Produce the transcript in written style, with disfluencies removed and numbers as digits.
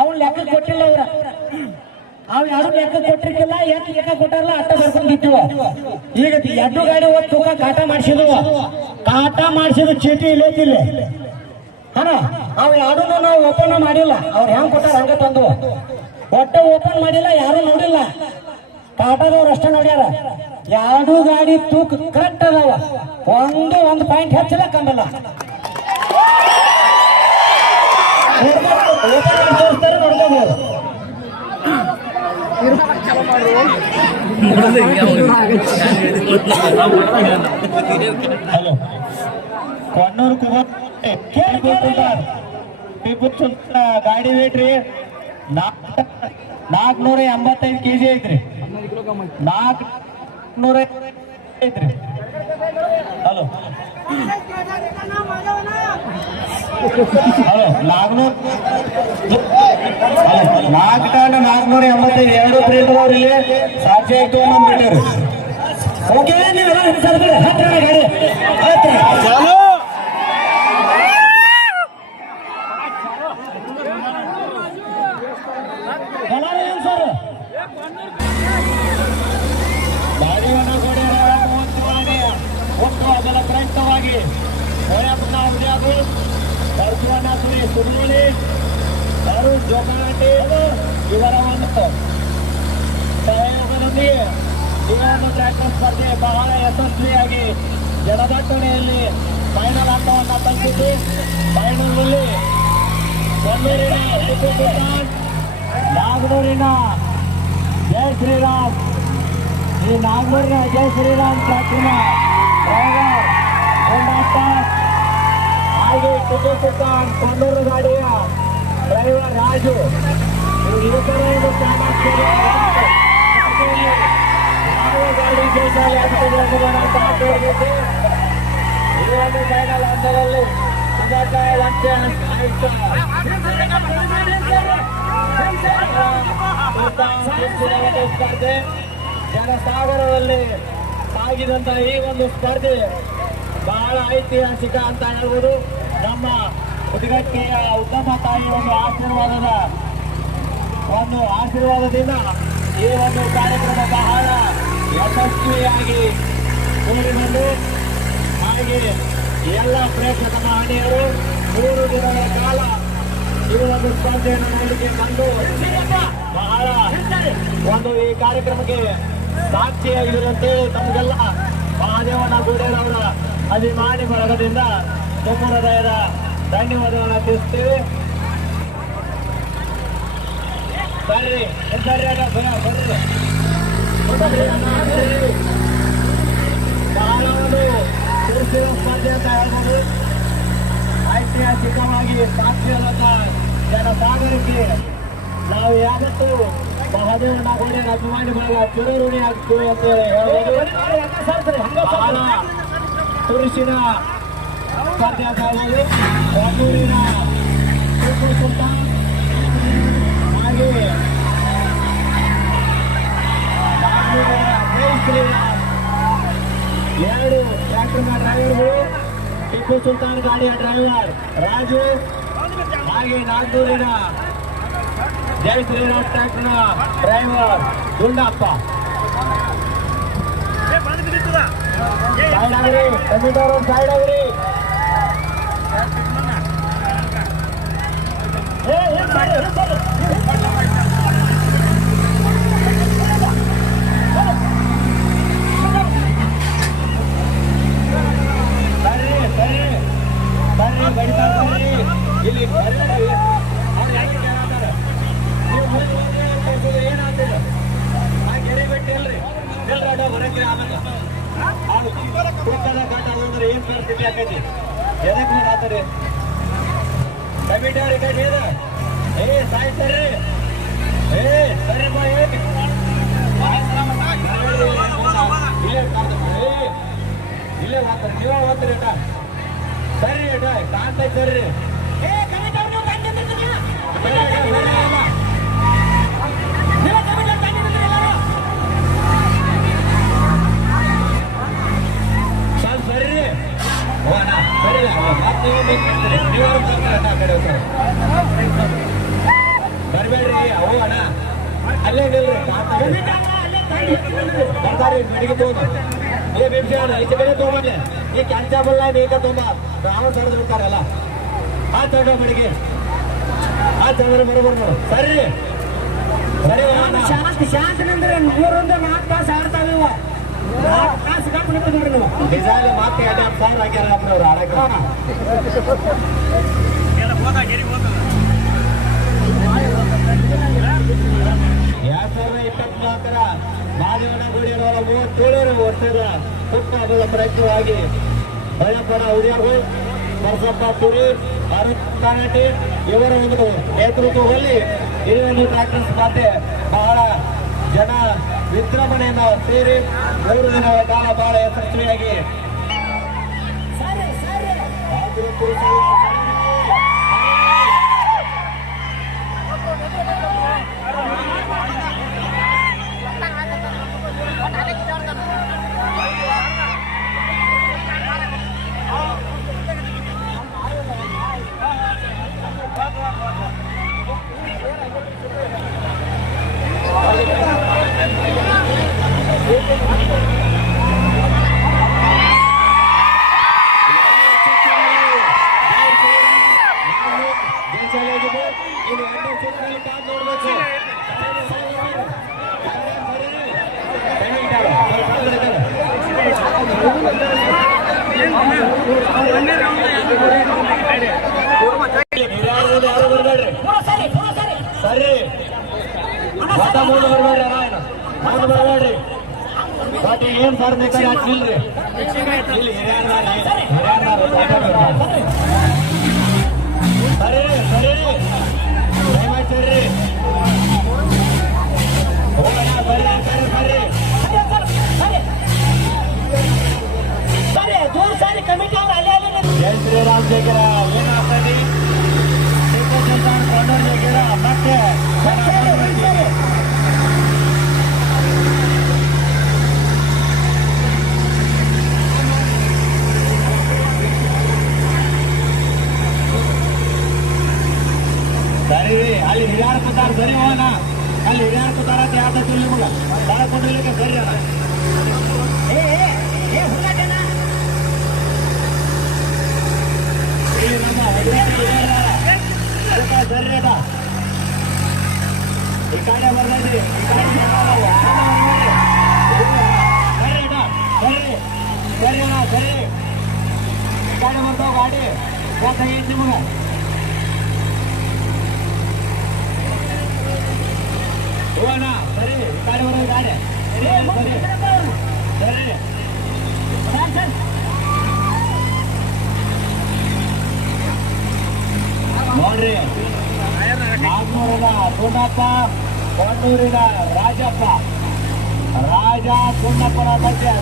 ಅವನ್ ಲೆಕ್ಕ ಕೊಟ್ಟಿಲ್ಲ ಅವ್ರ ಅವ್ ಯಾರು ಲೆಕ್ಕ ಕೊಟ್ಟಿರ್ಕಿಲ್ಲ ಯಾಕೆ ಲೆಕ್ಕ ಕೊಟ್ಟಾರಲ್ಲ ಅಟ್ಟ ಬರ್ಕೊಂಡಿದ್ವು. ಈಗ ಎಡ್ಡು ಗಾಡಿ ಹೋಗಿ ತೂಕ ಕಾಟ ಮಾಡಿಸಿದ್ರು ಚೀಟಿ ಇಲ್ಲೈತಿಲ್ಲ ಹಣ ಅವ್ ಯಾರು ನಾವು ಓಪನ್ ಮಾಡಿಲ್ಲ. ಅವ್ರು ಹೆಂಗ್ ಕೊಟ್ಟಾರ ಹಂಗ ತಂದು ಒಟ್ಟ ಓಪನ್ ಮಾಡಿಲ್ಲ, ಯಾರು ನೋಡಿಲ್ಲ. ಕಾಟದವ್ರು ಅಷ್ಟೇ ನೋಡ್ಯಾರ. ಎರಡು ಗಾಡಿ ತೂಕ ಕರೆಕ್ಟ್ ಅದಾವ, ಒಂದು ಪಾಯಿಂಟ್ ಹೆಚ್ಚಿಲ್ಲ ಕಮ್ಮಲ್ಲ. ತೋರಿಸ್ತಾರೆ ನೋಡ್ಕೋಬಹುದು. ಹಲೋ ಕೊಣ್ಣೂರು ಟಿಪ್ಪು ಸುಲ್ತಾನ್ ಗಾಡಿ ವೇಟ್ ರೀ 485 kg ಐತ್ರಿ. 400 ಐತ್ರಿ. ಹಲೋ ಹಲೋ 4 ಟನ್ 485 ಎರಡು ಪ್ರಿಂಟ್ ಅವ್ರು ಇಲ್ಲಿ ಸಾಕ್ಷಿ ಆಯ್ತು ಅನ್ನೋ ಮೀಟರ್. ಓಕೆ ನೀವೆಲ್ಲ ಗಾಡಿ ಗಾಡಿಯನ್ನು ಗೋಡೆ ಒಟ್ಟು ಅದರ ಪ್ರಯುಕ್ತವಾಗಿ ಉದ್ಯಾದು ಪರಶುವನಾಥುರಿ ಸುರುಳಿ ಅವರು ಜೋಕಾಟಿ ಇವರ ಒಂದು ಸಹಯೋಗದೊಂದಿಗೆ ಈ ಒಂದು ಟ್ರ್ಯಾಕ್ಟರ್ ಸ್ಪರ್ಧೆ ಬಹಳ ಯಶಸ್ವಿಯಾಗಿ ಜಲದಟ್ಟಣೆಯಲ್ಲಿ ಫೈನಲ್ ಹಂತವನ್ನು ತಲುಪಿದ್ದು ಫೈನಲ್ನಲ್ಲಿ ಕೊಲ್ಲೂರಿನ ಟಿಪ್ಪು ಸುಲ್ತಾನ್, ನಾಗನೂರಿನ ಜೈ ಶ್ರೀರಾಮ್, ಈ ನಾಗನೂರಿನ ಜೈ ಶ್ರೀರಾಮ್ ಟ್ರ್ಯಾಕ್ಟರ್ನ ಡ್ರೈವರ್ ಗುಂಡಪ್ಪ, ಹಾಗೆ ಟಿಪ್ಪು ಸುಲ್ತಾನ್ ಕೊಲ್ಲೂರು ಗಾಡಿಯ ಡ್ರೈವರ್ ರಾಜು, ಇವುಗಳು ಗಾಡಿ ಜೈಶಾಲಿ ಆಗ್ತದೆ. ಈ ಒಂದು ಫೈನಲ್ ಹಂತದಲ್ಲಿ ಸ್ಪರ್ಧೆ ಜನಸಾಗರದಲ್ಲಿ ಸಾಗಿದಂತ ಈ ಒಂದು ಸ್ಪರ್ಧೆ ಬಹಳ ಐತಿಹಾಸಿಕ ಅಂತ ಹೇಳ್ಬೋದು. ನಮ್ಮ ಉದ್ಘಾಟನೆಯ ಉತ್ತಮ ತಾಯಿ ಒಂದು ಆಶೀರ್ವಾದದಿಂದ ಈ ಒಂದು ಕಾರ್ಯಕ್ರಮ ಬಹಳ ಯಶಸ್ವಿಯಾಗಿ ಕೂಡಿಬಂದು ಹಾಗೆ ಎಲ್ಲ ಪ್ರೇಕ್ಷಕ ಮಹನೀಯರು 3 ದಿನಗಳ ಕಾಲ ಈ ಒಂದು ಸ್ಪರ್ಧೆಯನ್ನು ನೋಡಲಿಕ್ಕೆ ಬಂದು ಬಹಳ ಒಂದು ಈ ಕಾರ್ಯಕ್ರಮಕ್ಕೆ ಸಾಕ್ಷಿಯಾಗಿರುವಂತೇಳಿ ತಮಗೆಲ್ಲ ಮಹಾದೇವನ ಗುಡೇರವರ ಅಭಿಮಾನಿ ಬಳಗದಿಂದ ತುಂಬ ಹೃದಯದ ಧನ್ಯವಾದವನ್ನು ತಿಳಿಸ್ತೇವೆ. ಬರ್ರಿ ಬಹಳ ಒಂದು ಸ್ಪರ್ಧೆ ಅಂತ ಹೇಳ್ಬೋದು. ಐತಿಹಾಸಿಕವಾಗಿ ಸಾಕ್ಷಿಯಾದಂತ ಜನಸಾಗರಕ್ಕೆ ನಾವು ಯಾವತ್ತೂ ಮಹಾದೇವನ ಗೋಡೆಯ ಅಭಿಮಾನಿ ಬಳಗ ಚಿರಋಣಿ ಆಗ್ತೀವಿ ಅಂತ ಹೇಳ್ಬೋದು. ಬಹಳ ತುರುಸಿನ ಸ್ಪರ್ಧೆ ಅಂತ ಹೇಳ್ಬೋದು. ಕೊಣ್ಣೂರಿನ ಟಿಪ್ಪು ಸುಲ್ತಾನ್ ಹಾಗೆ ಜೈ ಶ್ರೀರಾಮ್ ಎರಡು ಟ್ರ್ಯಾಕ್ಟರ್ನ ಡ್ರೈವರ್ಗಳು, ಟಿಪ್ಪು ಸುಲ್ತಾನ್ ಗಾಡಿಯ ಡ್ರೈವರ್ ರಾಜು ಹಾಗೆ ನಾಗನೂರಿನ ಜೈ ಶ್ರೀರಾಮ್ ಟ್ರ್ಯಾಕ್ಟರ್ನ ಡ್ರೈವರ್ ಗುಂಡಪ್ಪ. ಸೈಡ್ ಆಗ್ರಿ, ಕಮಿಟರ್ ಸೈಡ್ ಆಗ್ರಿ. ಇಲ್ಲಿ ಅವ್ರು ಯಾಕೆ ಕೇಳ್ತಾರೆ ನೀವು ಏನಾಗ್ತದೆ ಆ ಕೆರೆ ಬಿಟ್ಟು ಇಲ್ರಿ ನಿಲ್ರಾಡ ಹೊರಕ್ಕೆ ಆಮೇಲೆ ತೂಕದ ಘಾಟ ಅಂದ್ರೆ ಏನ್ ಪರಿಸ್ಥಿತಿ ಆಕೈತಿ ಎದಕ್ಕೆ ಮಾತಾಡಿ ಕಮಿಟಿ ಅವ್ರ ಕೈ ಏ ಸಾಯ್ ಸರ್ರಿ ಸರಿ ಬಾ ಇಲ್ಲೇ ಮಾತಾಡ್ರಿ ನೀವೇ ಓದ್ತೀರಿ ಏಟ ಸರಿ ಏಟ ಕಾಣ್ತಾ ಇದ್ದೀರಿ ಅಲ್ಲೇ ನಿಲ್ರಿ ಬರ್ತಾರಿ ಬೆಳಿಗ್ಗೆ ತಗೊಂಡು ಏ ಬಿಡ್ಸಿ ಈಚೆ ಕಡೆ ತಗೊಂಡ್ಲಿ ಈ ಕ್ಯಾನ್ಸಾಬಲ್ ಲೈನ್ ಈಗ ತುಂಬ ರಾವಣ ತಡೆದು ಬಿಡ್ತಾರಲ್ಲ ಆ ತಗೊಂಡ ಬೆಳಿಗ್ಗೆ ಆ ಚಂದ್ರ ಬರೋಬರ್ ನೋಡು ಸರಿ ಸರಿ ಶಾಂತಿ ಶಾಂತಿನಂದ್ರೆ 3-4 ತಾಸು ಆಡ್ತಾವೆ ಇವ 4 ತಾಸು ಗಪ್ಪ ನಿಂತಿದ್ರಿ ನೀವು ನಿಜಾಲಿ ಮತ್ತೆ 2,000 ಆಗ್ಯಾರ ಅವ್ರು ಆಡಕ್ಕೆ 2024 ಮಾದಿವನ ಗುಡಿಯಿರುವ 37 ವರ್ಷದ ಹುಟ್ಟು ಹಬ್ಬದ ಪ್ರಯುಕ್ತವಾಗಿ ಭಯಪಡ ಉದ್ಯೋಗ ನರಸಪ್ಪ ಪುರಿ ಅರುಣ್ ಕಾನಟಿ ಇವರ ಒಂದು ನೇತೃತ್ವದಲ್ಲಿ ಈ ಒಂದು ಟ್ರ್ಯಾಕ್ಟರ್ ಸ್ಪರ್ಧೆ ಬಹಳ ಜನ ವಿಜೃಂಭಣೆಯಿಂದ ಸೇರಿ 3 ದಿನಗಳ ಕಾಲ ಬಹಳ ಯಶಸ್ವಿಯಾಗಿ ಸರಿ ಮತ ಮೂಲ ಬರ್ಬೇಡ್ರಿ ರಾಯಣ ಮುಂದೆ ಬರ್ಬೇಡ್ರಿ ಬಟ್ ಏನ್ ಬರ್ಬೇಕಾದ್ರೆ ಹಚ್ಚಿಲ್ರಿ ಇಲ್ಲಿ ಸರಿ ಸರಿ ದಯಮಾಡ್ರಿ ಹೋಗೋಣ ಬರ್ರಿ ಬರ್ರಿ ಸರಿ ದೂರ ಸಾರಿ ಕಮಿಟಿ ಅವ್ರು ಅಲ್ಲೇ ಜೈ ಶ್ರೀರಾಮ್ ಜಯಕರ ಏನಾಗ್ತದೆ ಜಯಕರ ಮತ್ತೆ ಸರಿ ಅಲ್ಲಿ ಹಿರಿಯಾರ ಕೂತಾರ ಸರಿ ಹೋಗೋಣ ಅಲ್ಲಿ ಹಿರಿಯಾರ ಕೂತಾರ ಯಾವ್ದು ನಿಮಗ ಬಾಳ ಕೊಡ್ಲಿಕ್ಕೆ ಸರಿ ಅಣ್ಣ ಸರಿ ಅದ ಈ ಕಾಡೆ ಬರ್ಲಿ ಈ ಕಾಡೆ ಸರಿ ಸರಿ ಸರಿ ಅಣ್ಣ ಸರಿ ಈ ಕಾಡೆ ಬರ್ತಾವ ಗಾಡಿ ಹೋಗ್ತಾಗೈತಿ ನಿಮಗ ಹೋಗೋಣ ಸರಿ ಈ ಕಾಡೆ ಬರೋ ಗಾಡಿ ಸರಿ ಸರಿ ನೋಡ್ರಿ ನಾಗ್ನೂರಿನ ಗುಂಡಪ್ಪ ಕೊಣ್ಣೂರಿನ ರಾಜಪ್ಪ ರಾಜ ಗುಂಡಪ್ಪನ ಮಧ್ಯೆ